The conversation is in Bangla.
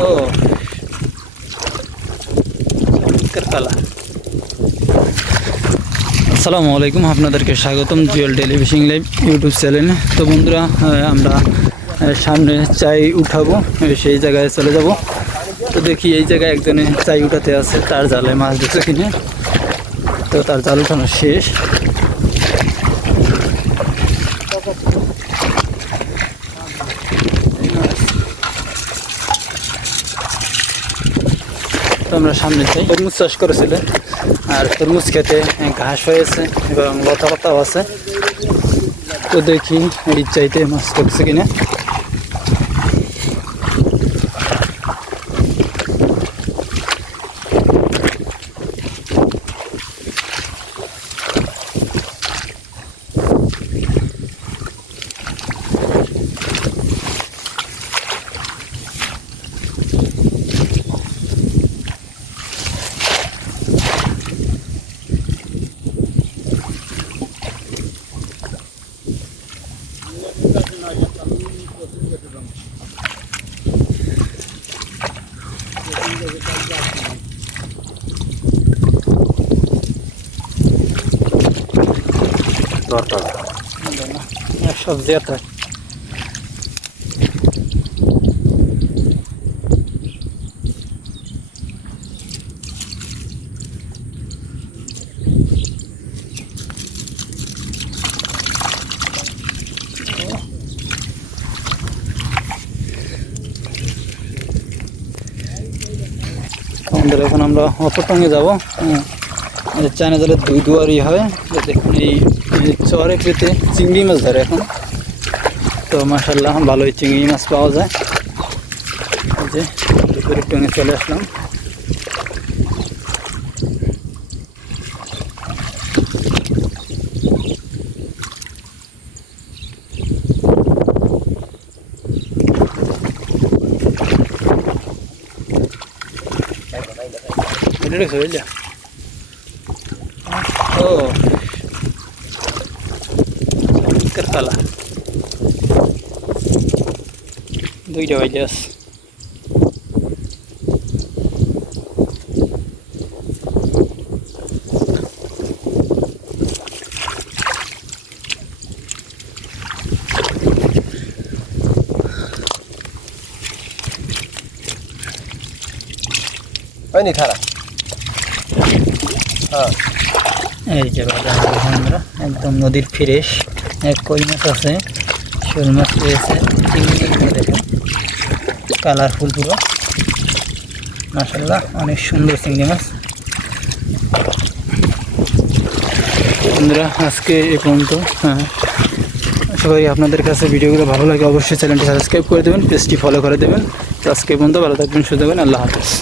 ও। আসসালামু আলাইকুম, আপনাদেরকে স্বাগতম জিওল টেলিভিশন লাইভ ইউটিউব চ্যানেলে। তো বন্ধুরা আমরা সামনে চাই উঠাবো সেই জায়গায় চলে যাব। তো দেখি এই জায়গায় একজনে চাই উঠাতে আছে, তার জালে মাছ দিচ্ছে কিনে। তো তার জাল উঠানো শেষ। তো আমরা সামনে চাই তরমুজ চাষ করেছিলে। আর তরমুজ খেতে ঘাস হয়েছে এবং লতা পাতাও আছে। তো দেখি এই চাইতে মাছ করছে কিনা। সবজি আছে আমাদের এখন আমরা অপটঙ্গে যাব। চায়না দুই দুয়ারি হয় এই চরে পেতে চিংড়ি মাছ ধরে এখন তো মাসাল্লাহ ভালোই চিংড়ি মাছ পাওয়া যায় এই যে দুপুরের টঙ্গে চলে আসলাম এটা রেখে বুঝলা ও কালা দুইটা বাজে আছে হয়নি খারাপ হ্যাঁ। এই যে বাজার একদম নদীর ফ্রেশ। এক কই মাছ আছে, শোল মাছ রয়েছে, চিংড়ি দেখুন। কালারফুল পুরো মাসাল্লাহ অনেক সুন্দর চিংড়ি মাছ। বন্ধুরা, আজকে এ পর্যন্ত। হ্যাঁ করি আপনাদের কাছে ভিডিওগুলো ভালো লাগে, অবশ্যই চ্যানেলটি সাবস্ক্রাইব করে দেবেন, পেজটি ফলো করে দেবেন। তো আজকে পর্যন্ত, ভালো থাকবেন সুযোগ আল্লাহ হাফেজ।